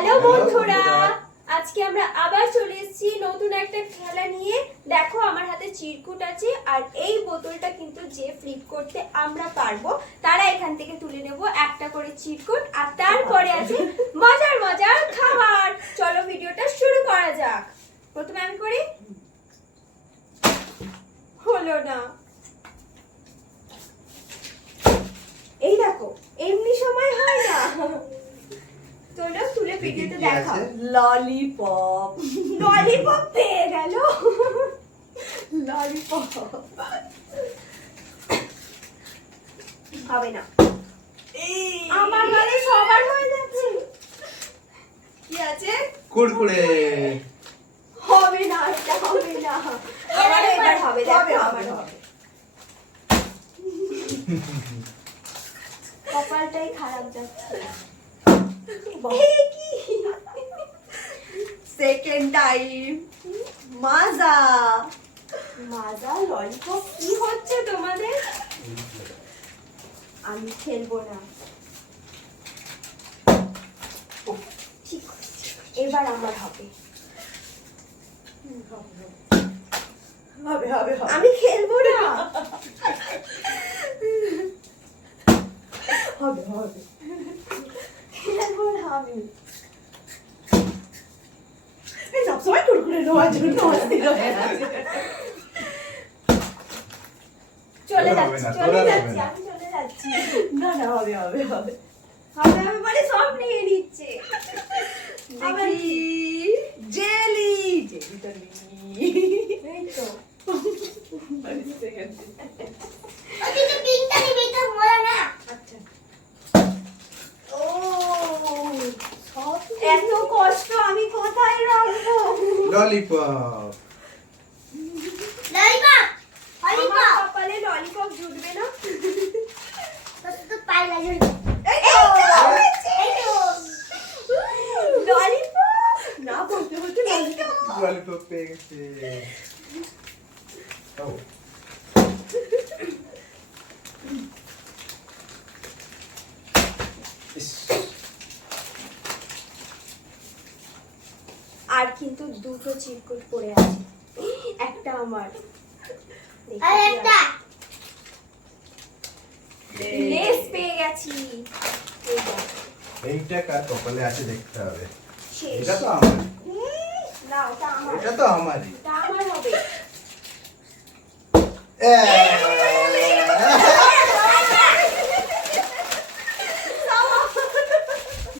Hello বন্ধুরা, আজকে আমরা আবার চলে এসেছি নতুন একটা খেলা নিয়ে। দেখো আমার হাতে চিরকুট আছে, আর এই বোতলটা কিন্তু যে ফ্লিপ করতে আমরা পারবো তারা এখান থেকে তুলে নেব একটা করে চিরকুট, আর তারপরে আছে মজার মজার খাবার। চলো ভিডিওটা শুরু করা যাক। প্রথমে আমি করি, হলো না। এই দেখো, এমনি সময় হয় না। তোমরা তুলে ভিডিওতে দেখাও। ললিপপ ললিপপ পেয়ে গেল। ললিপপ হবে না, আমার গালে সবার হয়ে যাচ্ছে। কি আছে? কুড়কুড়ে। হবে না, এটা হবে না। আমার এবার হবে, দেখো আমার হবে। কপালটাই খারাপ যাচ্ছে। এই কি? সেকেন্ড টাইম মাজা মাজা ললিপপ কি হচ্ছে তোমাদের? আমি খেলবো না। ঠিক আছে, এবার আমার হবে। হবে হবে হবে আমি খেলবো না। হবে হবে খেলবো না আমি। এই সবসময় কুরকুরে নেওয়ার জন্য অস্থির হয়ে আছে। চলে তোরা হবে যাচ্ছি, না, চলে তোরা হবে যাচ্ছি, না। আমি চলে যাচ্ছি। না না হবে হবে হবে হবে হবে বলে সব নিয়ে নিচ্ছে। আবার দেখি জেলি জেলি তো নেই এই তো। সেকেন্ড আচ্ছা, ও সব এত কষ্ট আমি কোথায় রাখবো? ললিপপ। আমার কপালে ললিপপ জুটবে না। এই এই তো তো হয়েছে। ললিপপ। না বলতে বলতে ললিপপ পেয়ে গেছে। ও, ইস, আর কিন্তু দুটো চিরকুট পড়ে আছে, একটা আমার। লেস পেয়ে গেছি। এই দেখ, এইটা কার কপালে আছে দেখতে হবে। শেষ। এটা তো আমার, না ওটা আমার, এটা তো আমারই। ওটা আমার হবে। এ,